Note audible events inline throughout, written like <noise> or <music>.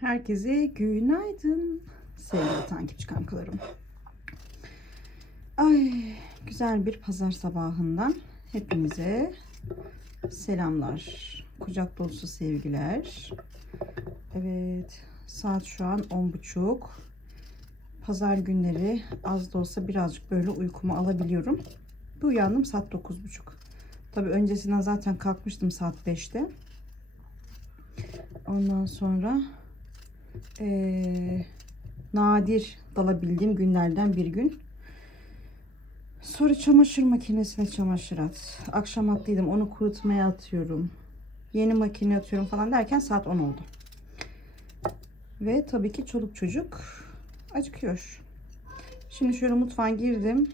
Herkese günaydın sevgili takipçi kankalarım. Ay güzel bir pazar sabahından hepinize selamlar. Kucak dolusu sevgiler. Evet saat şu an 10.30. Pazar günleri az da olsa birazcık böyle uykumu alabiliyorum. Bu uyandım saat 9.30. Tabi öncesinden zaten kalkmıştım saat 5'te. Ondan sonra eee, nadir dalabildiğim günlerden bir gün. Sonra çamaşır makinesine çamaşır at. Akşam attıydım onu kurutmaya atıyorum. Yeni makine atıyorum falan derken saat 10 oldu. Ve tabii ki çoluk çocuk acıkıyor. Şimdi şöyle mutfağa girdim.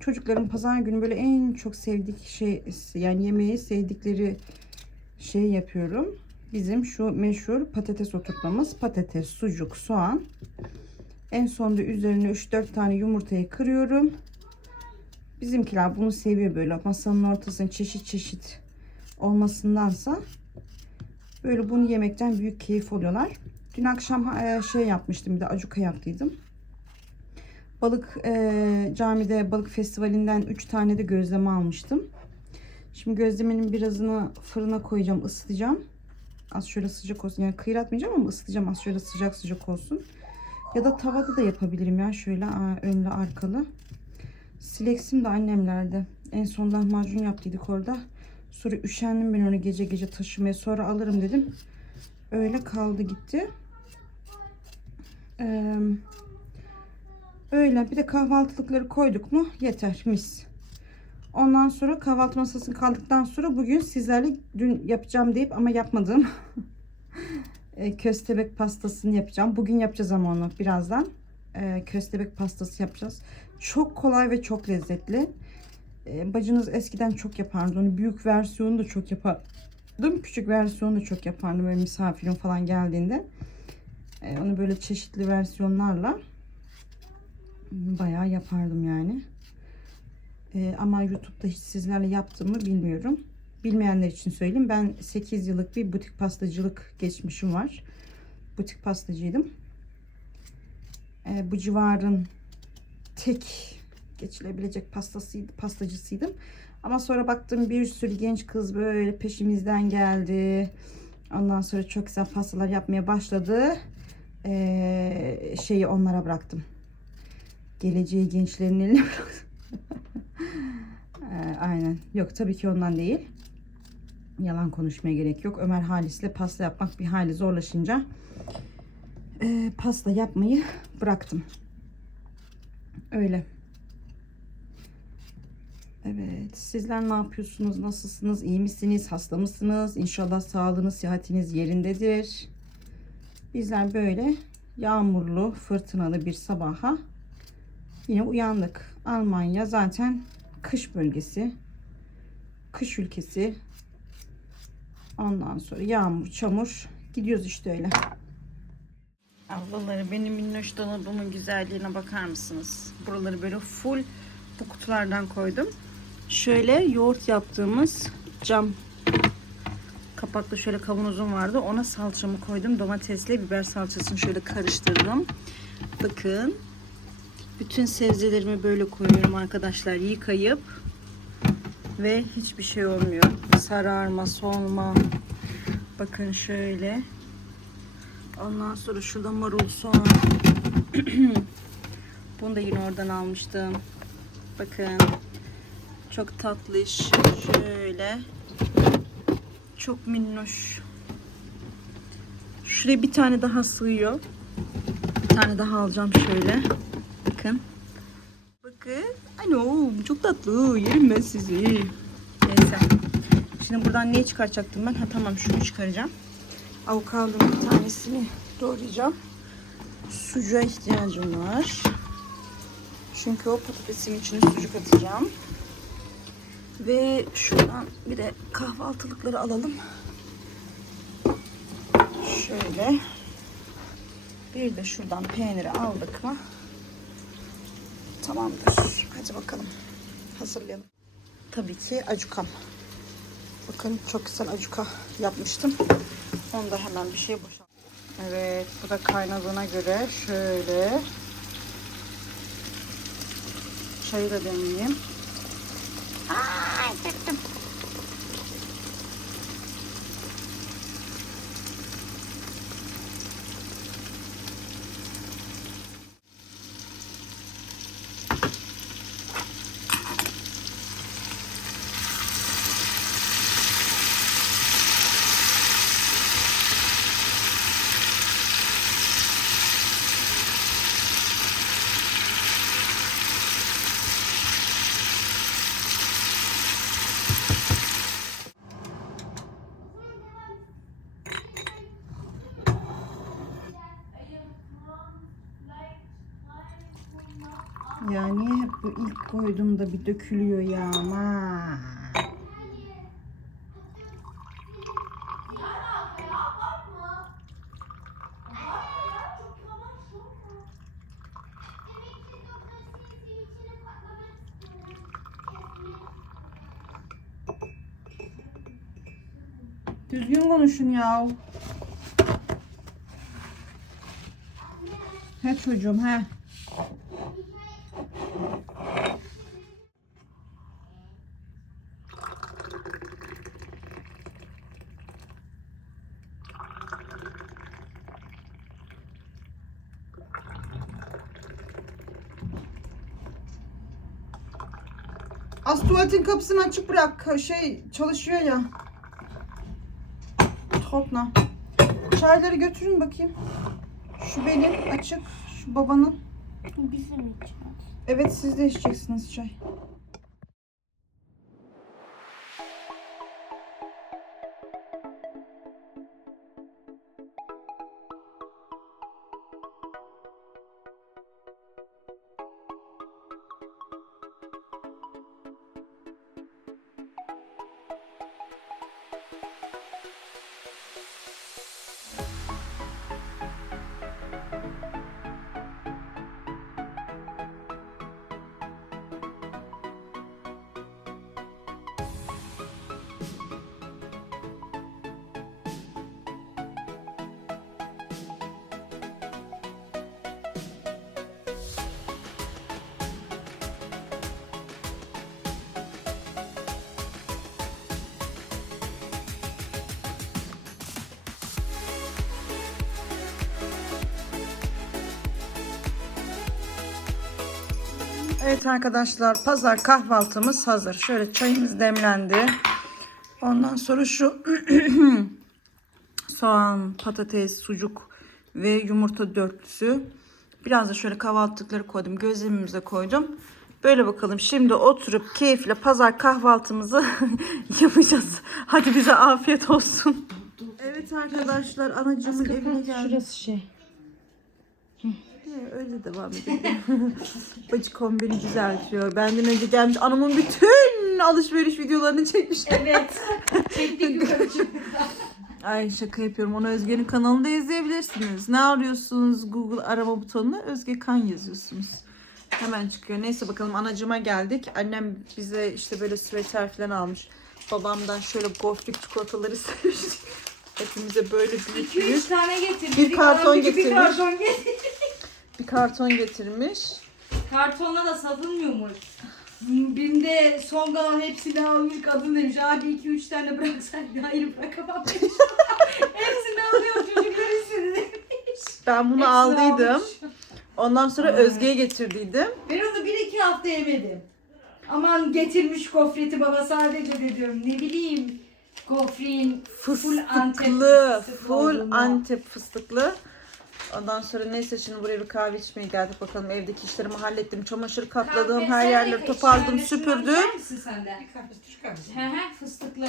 Çocukların pazar günü böyle en çok sevdik şey yani yemeği sevdikleri şey yapıyorum. Bizim şu meşhur patates oturtmamız. Patates, sucuk, soğan. En sonunda üzerine 3-4 tane yumurtayı kırıyorum. Bizimkiler bunu seviyor böyle masanın ortasının çeşit çeşit olmasındansa böyle bunu yemekten büyük keyif oluyorlar. Dün akşam e, şey yapmıştım bir de acuka yaptıydım. Balık e, camide balık festivalinden 3 tane de gözleme almıştım. Şimdi gözlemenin birazını fırına koyacağım, ısıtacağım. Az şöyle sıcak olsun. Yani kıyratmayacağım ama ısıtacağım az şöyle sıcak sıcak olsun. Ya da tavada da yapabilirim ya şöyle önlü arkalı. Sileksim de annemlerde. En son lahmacun yaptıydık orada. Sonra üşendim ben onu gece gece taşımaya. Sonra alırım dedim. Öyle kaldı gitti. Ee, öyle bir de kahvaltılıkları koyduk mu yeter mis. Ondan sonra kahvaltı masasını kaldıktan sonra bugün sizlerle dün yapacağım deyip ama yapmadığım <laughs> e, köstebek pastasını yapacağım. Bugün yapacağız ama onu birazdan. E, köstebek pastası yapacağız. Çok kolay ve çok lezzetli. E, bacınız eskiden çok yapardı onu. Büyük versiyonu da çok yapardım. Küçük versiyonu da çok yapardım. Böyle misafirim falan geldiğinde. Onu böyle çeşitli versiyonlarla bayağı yapardım yani. Ee, ama YouTube'da hiç sizlerle yaptığımı bilmiyorum. Bilmeyenler için söyleyeyim. Ben 8 yıllık bir butik pastacılık geçmişim var. Butik pastacıydım. Ee, bu civarın tek geçilebilecek pastasıydı, pastacısıydım. Ama sonra baktım bir sürü genç kız böyle peşimizden geldi. Ondan sonra çok güzel pastalar yapmaya başladı. Ee, şeyi onlara bıraktım. Geleceği gençlerin eline bıraktım. <laughs> Ee, aynen. Yok tabii ki ondan değil. Yalan konuşmaya gerek yok. Ömer Halis'le pasta yapmak bir hali zorlaşınca e, pasta yapmayı bıraktım. Öyle. Evet. Sizler ne yapıyorsunuz? Nasılsınız? İyi misiniz? Hasta mısınız? İnşallah sağlığınız, sıhhatiniz yerindedir. Bizler böyle yağmurlu, fırtınalı bir sabaha yine uyandık. Almanya zaten kış bölgesi. Kış ülkesi. Ondan sonra yağmur, çamur. Gidiyoruz işte öyle. Ablaları benim minnoş dolabımın güzelliğine bakar mısınız? Buraları böyle full bu kutulardan koydum. Şöyle yoğurt yaptığımız cam kapaklı şöyle kavanozum vardı. Ona salçamı koydum. Domatesle biber salçasını şöyle karıştırdım. Bakın bütün sebzelerimi böyle koyuyorum arkadaşlar yıkayıp ve hiçbir şey olmuyor. Sararma, solma. Bakın şöyle. Ondan sonra şurada marul, soğan. <clears throat> Bunu da yine oradan almıştım. Bakın. Çok tatlış. Şöyle. Çok minnoş. Şuraya bir tane daha sığıyor. Bir tane daha alacağım şöyle. Bakın. Bakın. Ano çok tatlı. Yerim ben sizi. Neyse. Şimdi buradan neyi çıkaracaktım ben? Ha tamam şunu çıkaracağım. Avokadonun bir tanesini doğrayacağım. Sucuğa ihtiyacım var. Çünkü o patatesimin içine sucuk atacağım. Ve şuradan bir de kahvaltılıkları alalım. Şöyle. Bir de şuradan peyniri aldık mı? Tamamdır. Hadi bakalım. Hazırlayalım. Tabii ki acukam. Bakın çok güzel acuka yapmıştım. Onu da hemen bir şey boşalt. Evet bu da kaynadığına göre şöyle çayı da demleyeyim. Ay çektim. Ya niye hep bu ilk koyduğumda bir dökülüyor ya ama. Düzgün konuşun ya. He çocuğum he. Az tuvaletin kapısını açık bırak. Şey çalışıyor ya. Topla. Çayları götürün bakayım. Şu benim açık. Şu babanın. Bizim için. Evet siz de içeceksiniz çay. Evet arkadaşlar pazar kahvaltımız hazır. Şöyle çayımız demlendi. Ondan sonra şu <clears throat> soğan, patates, sucuk ve yumurta dörtlüsü. Biraz da şöyle kahvaltılıkları koydum. Gözlemimize koydum. Böyle bakalım. Şimdi oturup keyifle pazar kahvaltımızı <laughs> yapacağız. Hadi bize afiyet olsun. Evet arkadaşlar anacığımın evine geldik. Şurası şey. Ee, Öyle devam edelim. <laughs> Bacı kombini düzeltiyor. Benden önce gelmiş anamın bütün alışveriş videolarını çekmiş. Evet. Çektik. <laughs> Ay şaka yapıyorum. Onu Özge'nin kanalında izleyebilirsiniz. Ne arıyorsunuz Google arama butonuna Özge Kan yazıyorsunuz. Hemen çıkıyor. Neyse bakalım anacıma geldik. Annem bize işte böyle süveter falan almış. Babamdan şöyle gofrik çikolataları <laughs> sevmiş. Hepimize böyle büyük 2-3 büyük tane getirdik. Bir karton getirmiş. Bir karton getirmiş. Bir karton getirmiş. Kartonla da satılmıyormuş. Birinde son kalan hepsini almış kadın demiş abi 2-3 tane bıraksan hayır bırakamam demiş. <laughs> hepsini alıyor çocuklar istedi demiş. Ben bunu Hepsini aldıydım. almış. Ondan sonra. Özge'ye getirdiydim. Ben onu bir iki hafta yemedim. Aman getirmiş gofreti baba sadece de diyorum ne bileyim gofrin full Antep Fıstıklı, fıstıklı full. Antep fıstıklı. Ondan sonra neyse şimdi buraya bir kahve içmeye geldik bakalım. Evdeki işlerimi hallettim. Çamaşır katladım, Kahve, her sen de yerleri kaç toparladım, süpürdüm. içer misin sen de? Bir kahvesi, Türk kahvesi. He he fıstıklı.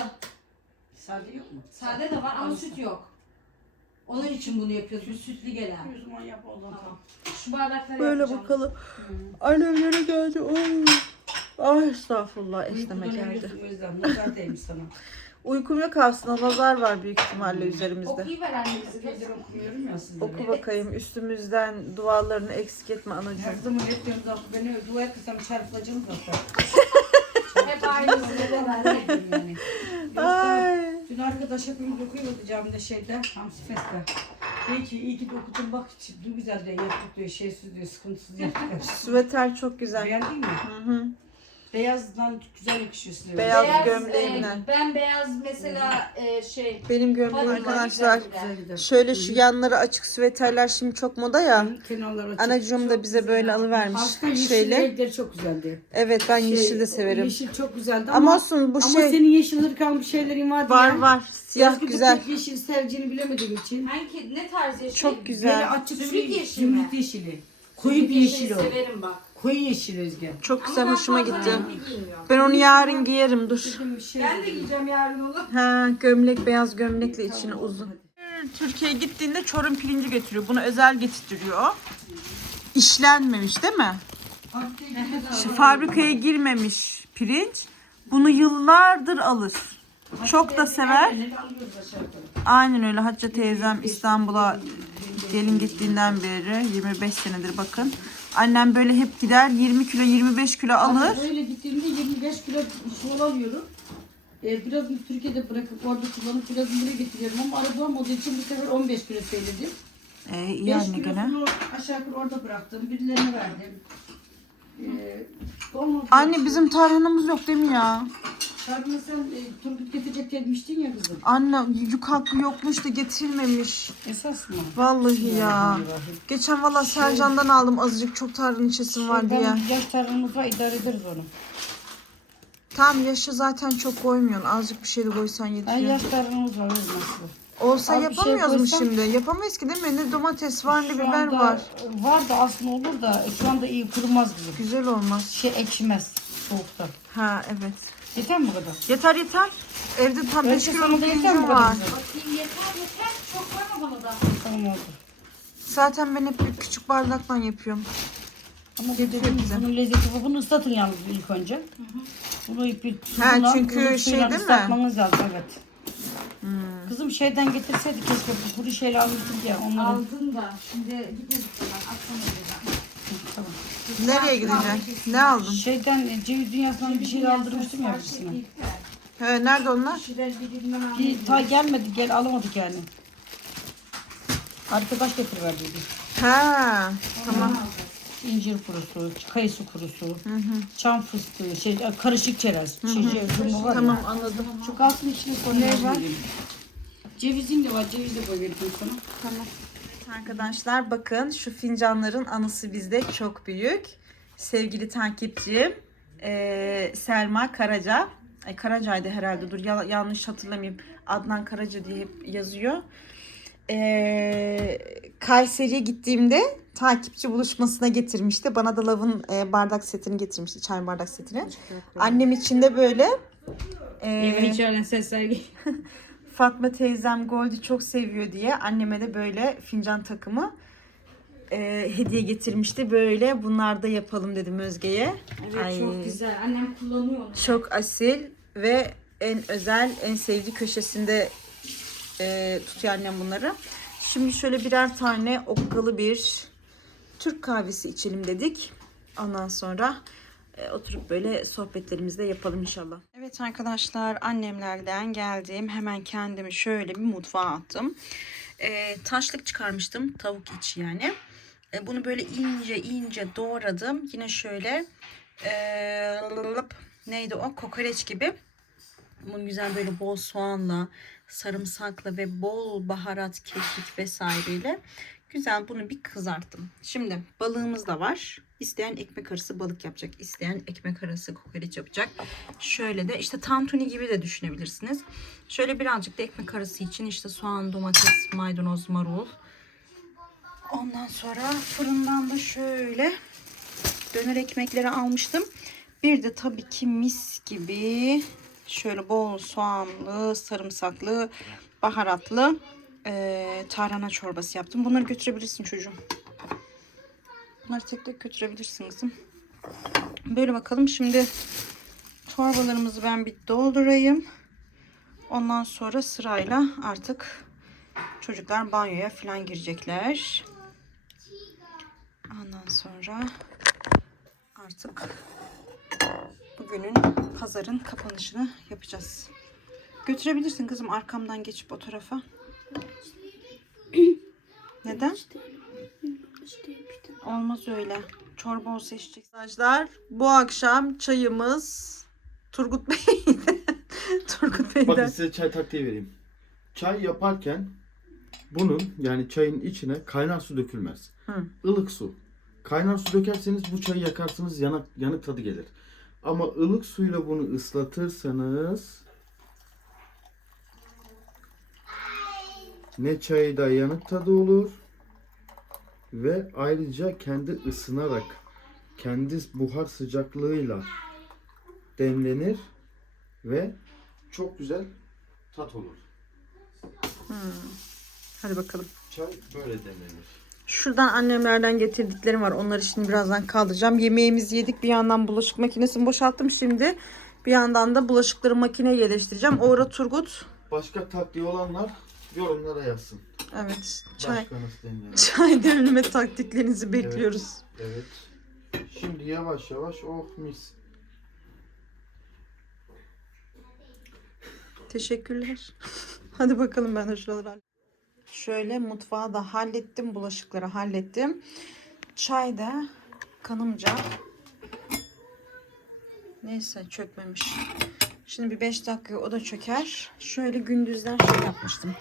Sade yok mu? Sade de var ama süt yok. Onun için bunu yapıyoruz. Bu sütlü gelen. O zaman yap oğlum. Tamam. Şu bardakları Böyle yapacağım. bakalım. Annemlere geldi. Oy. Ay estağfurullah esneme Uykudan geldi. ölüyorsun o yüzden. Nazar değmiş sana. <laughs> Uykum yok aslında. Nazar var büyük ihtimalle üzerimizde. Okuyuver anne bizi. Geceleri okumuyorum ya. Oku bakayım üstümüzden dualarını eksik etme Her anacığım. zaman zaten beni dua etsem çarpılacağım zaten. Hep aynı Çarpılacağım yani. Yoksa Ay. Dün arkadaş hepimiz okuyordu camide şeyde, Hamsi Fest'te. İyi ki, iyi ki de okudum bak ne güzel de yaptık diyor, şeysiz diyor, sıkıntısız yaptık. Süveter çok güzel. Beğendin mi? Hı hı. Beyazdan güzel yakışıyor size. Beyaz Beyaz, gömleğimle. e, ben beyaz mesela e, şey. Benim gömleğim Hadi arkadaşlar. güzel, Güzel gider. Şöyle şu yanları açık süveterler şimdi çok moda ya. Kenarlar açık. Anacığım da bize böyle alıvermiş Aslında yeşil şeyle. renkleri çok güzeldi. Evet ben Şey, yeşil de severim. Yeşil çok güzeldi Ama ama, olsun bu ama şey senin yeşil hırkan bir şeylerin vardı var ya. var. Siyah bu güzel. pek yeşil sevdiğini bilemediğim için. Hangi ne tarz yeşil? Çok Böyle güzel. açık Zümrüt yeşili mi? Zümrüt yeşili. Koyu bir yeşil o. Severim bak. Koyu yeşil Özge. Çok güzel hoşuma gitti. Ben onu yarın giyerim dur. Bir şey Ben de giyeceğim yarın onu. Ha gömlek beyaz gömlekle içine uzun. Türkiye'ye gittiğinde Çorum pirinci getiriyor. Bunu özel getirtiyor. İşlenmemiş değil mi? Şu fabrikaya girmemiş pirinç. Bunu yıllardır alır. Çok da sever. Aynen öyle. Hatice teyzem İstanbul'a gelin gittiğinden beri 25 senedir bakın. Annem böyle hep gider 20 kilo 25 kilo alır. Ben Öyle gittiğimde 25 kilo çuval alıyorum. Ee, birazını Türkiye'de bırakıp orada kullanıp birazını buraya getiriyorum ama araba olmadığı için bu sefer 15 kilo söyledim. Ee, iyi 5 anne gene. kilosunu aşağı yukarı orada bıraktım. Birilerine verdim. Ee, olmadı. Anne bizim tarhanamız yok değil mi ya? Şarkını sen e, Turgut getirecek demiştin ya kızım. Anne yük hakkı yokmuş da getirmemiş. Esas mı? Vallahi ya. Geçen valla Sercan'dan aldım azıcık çok tarhın içesim var diye. Şeyden Yaş tarımımız var idare ederiz onu. Tam yaşı zaten çok koymuyorsun. Azıcık bir şey de koysan Ay yetiyor. yaş tarımımız var nasıl? Olsa Az bir şey yapamıyoruz mu koysan- şimdi? Yapamayız ki değil mi? Ne domates var ne Şu biber anda var. Var da aslında olur da e, şu anda iyi kurumaz bizim. Güzel olmaz. Şey ekşimez soğukta. Ha evet. Yeter mi bu kadar? Yeter yeter. Evde tam 5 Ölçü kiloluk sana da yeter mi bu kadar? var. Bakayım yeter yeter. Çok koyma bana da. Tamam oldu. Zaten ben hep bir küçük bardakla yapıyorum. Ama Yetiyor dediğim bize. bunun lezzeti bu. Bunu ıslatın yalnız ilk önce. Bunu bir Ha, tuzuna, çünkü bunu şey suyla değil mi? ıslatmanız lazım evet. Hmm. Kızım şeyden getirseydi keşke bu kuru şeyle alırdık ya onları. Aldın da. Şimdi gitmedik edeceğim. Tamam. Nereye gideceksin? Ne aldın? Şeyden e, ceviz dünyasından bir şey aldırmıştım ya birisine. He, nerede onlar? Bir, ta gelmedi gel alamadık yani. Arkadaş getiriverdi. Ha, tamam. İncir kurusu, kayısı kurusu, Hı hı. çam fıstığı, şey, karışık çerez. Şey, şey, hurma var Tamam ya. anladım. Şu kalsın içine koy. Ne var? Cevizin de var, ceviz de koy vereyim sana. Tamam. Arkadaşlar bakın şu fincanların anısı bizde çok büyük. Sevgili takipçim eee, Selma Karaca. Ay Karaca'ydı herhalde dur ya- yanlış hatırlamayayım. Adnan Karaca diye hep yazıyor. Eee Kayseri'ye gittiğimde takipçi buluşmasına getirmişti. Bana da lavın e, bardak setini getirmişti. Çay bardak setini. Annem için de böyle. eee, Evin içeriden sesler geliyor. <laughs> Fatma teyzem Gold'i çok seviyor diye anneme de böyle fincan takımı e, hediye getirmişti. Böyle bunlar da yapalım dedim Özge'ye. Evet Ay. çok güzel. Annem kullanıyor onu. Çok asil ve en özel, en sevdiği köşesinde e, tutuyor annem bunları. Şimdi şöyle birer tane okkalı bir Türk kahvesi içelim dedik. Ondan sonra oturup böyle sohbetlerimizi de yapalım inşallah. Evet arkadaşlar annemlerden geldim. Hemen kendimi şöyle bir mutfağa attım. E, taşlık çıkarmıştım. Tavuk içi yani. E, bunu böyle ince ince doğradım. Yine şöyle e, neydi o? Kokoreç gibi. Bunu güzel böyle bol soğanla, sarımsakla ve bol baharat, kekik vesaireyle güzel bunu bir kızarttım. Şimdi balığımız da var. İsteyen ekmek arası balık yapacak. isteyen ekmek arası kokoreç yapacak. Şöyle de işte tantuni gibi de düşünebilirsiniz. Şöyle birazcık da ekmek arası için işte soğan, domates, maydanoz, marul. Ondan sonra fırından da şöyle döner ekmekleri almıştım. Bir de tabii ki mis gibi şöyle bol soğanlı, sarımsaklı, baharatlı eee tarhana çorbası yaptım. Bunları götürebilirsin çocuğum. Bunları tek tek götürebilirsin kızım. Böyle bakalım şimdi çorbalarımızı ben bir doldurayım. Ondan sonra sırayla artık çocuklar banyoya falan girecekler. Ondan sonra artık bugünün pazarın kapanışını yapacağız. Götürebilirsin kızım arkamdan geçip o tarafa. <clears throat> Neden? Olmaz öyle. Çorba olsa içecek. Arkadaşlar bu akşam çayımız Turgut Bey'de. <laughs> Turgut Bakın Bey'den. size çay taktiği vereyim. Çay yaparken bunun yani çayın içine kaynar su dökülmez. Hı. Ilık su. Kaynar su dökerseniz bu çayı yakarsınız yanık, yanık tadı gelir. Ama ılık suyla bunu ıslatırsanız ne çayda yanık tadı olur ve ayrıca kendi ısınarak kendi buhar sıcaklığıyla demlenir ve çok güzel tat olur. Hadi bakalım. Çay böyle demlenir. Şuradan annemlerden getirdiklerim var. Onları şimdi birazdan kaldıracağım. Yemeğimizi yedik. Bir yandan bulaşık makinesini boşalttım şimdi. Bir yandan da bulaşıkları makineye yerleştireceğim. O ara Turgut. Başka taktiği olanlar yorumlara yazsın. Evet. Çay. Başka nasıl demlenir? Çay demleme taktiklerinizi bekliyoruz. Evet. Şimdi yavaş yavaş oh mis. Teşekkürler. <laughs> Hadi bakalım ben de şuraları halledeyim. Şöyle mutfağı da hallettim. Bulaşıkları hallettim. Çay da kanımca. Neyse çökmemiş. Şimdi bir 5 dakika o da çöker. Şöyle gündüzden şey yapmıştım.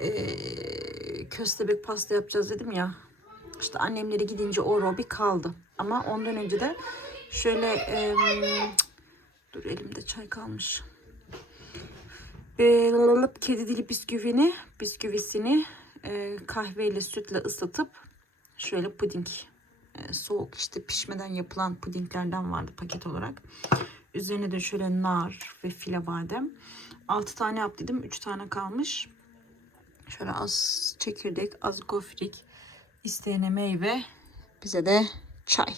Ee, köstebek pasta yapacağız dedim ya. İşte annemleri gidince o robi kaldı. Ama ondan önce de şöyle em, dur elimde çay kalmış. Lalalap kedi dili bisküvini, bisküvisini e, kahveyle sütle ıslatıp şöyle puding e, soğuk işte pişmeden yapılan pudinglerden vardı paket olarak. Üzerine de şöyle nar ve file badem. 6 tane yaptıydım. 3 tane kalmış. Şöyle az çekirdek, az gofrik. isteyene meyve. Bize de çay.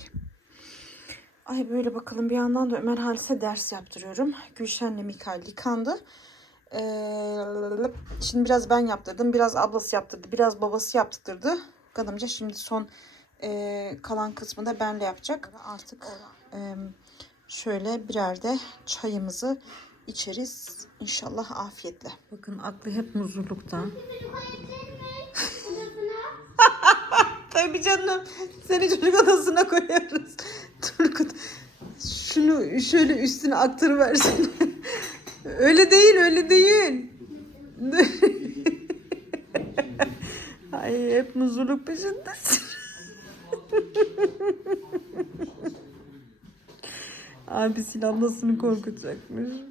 Ay böyle bakalım bir yandan da Ömer Halis'e ders yaptırıyorum. Gülşen'le Mikail yıkandı. Ee, şimdi biraz ben yaptırdım. Biraz ablası yaptırdı. Biraz babası yaptırdı. Kadımca şimdi son e, kalan kısmı da benle yapacak. Artık e, şöyle birer de çayımızı içeriz. İnşallah afiyetle. Bakın aklı hep muzurlukta. <laughs> Tabii canım. Seni çocuk odasına koyarız. <laughs> Turgut. Şunu şöyle üstüne aktarıversin. <laughs> öyle değil, öyle değil. Ay hep muzurluk peşindesin. Abisiyle ablasını korkutacakmış.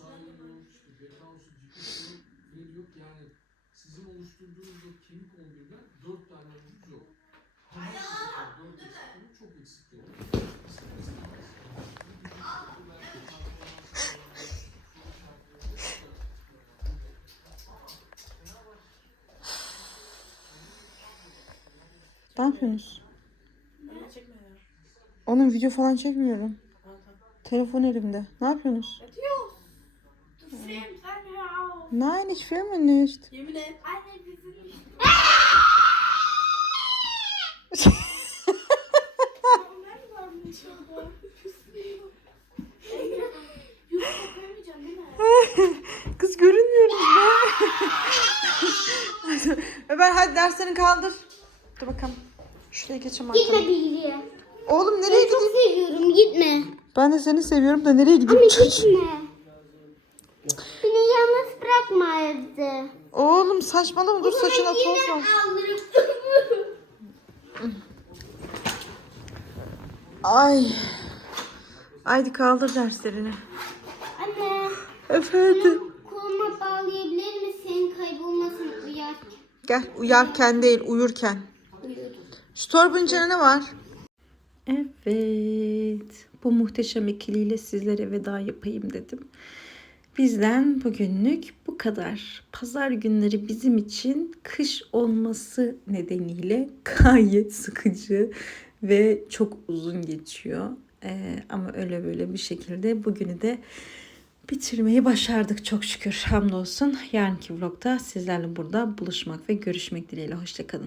Yok, işte Beethoven'su, Cikos'u, Fred yok. Yani sizin oluşturduğunuz o kemik 11'den 4 tane oyuncu yok. Tamam, 4 eksikleri çok eksikleri. Ne yapıyorsunuz? Onun video falan çekmiyorum. Telefon elimde. Ne yapıyorsunuz? Du hör auf. Nein, ich filme nicht. Anne, wir sind nicht. Warum ben nicht aber? Yusuf'a koymayacağım değil mi? Kız görünmüyoruz be. <laughs> Ömer hadi derslerini kaldır. Dur bakalım. Şuraya geçeyim Gitme. Bilge. Oğlum nereye Çok gideyim? seviyorum gitme. Ben de seni seviyorum da nereye gideyim? Anne Çocuğum. gitme. Beni yalnız bırakma evde. Oğlum saçmalama dur saçına toz var. Ay. Haydi kaldır derslerini. Anne Efendim. koluma bağlayabilir misin? Kaybolmasın uyar. Gel uyarken değil uyurken. Şu torbanın içine ne var? Evet. Bu muhteşem ikiliyle sizlere veda yapayım dedim. Bizden bugünlük bu kadar. Pazar günleri bizim için kış olması nedeniyle <laughs> gayet sıkıcı ve çok uzun geçiyor. Ee, ama öyle böyle bir şekilde bugünü de bitirmeyi başardık çok şükür. Hamdolsun. Yarınki vlogda sizlerle burada buluşmak ve görüşmek dileğiyle. Hoşçakalın.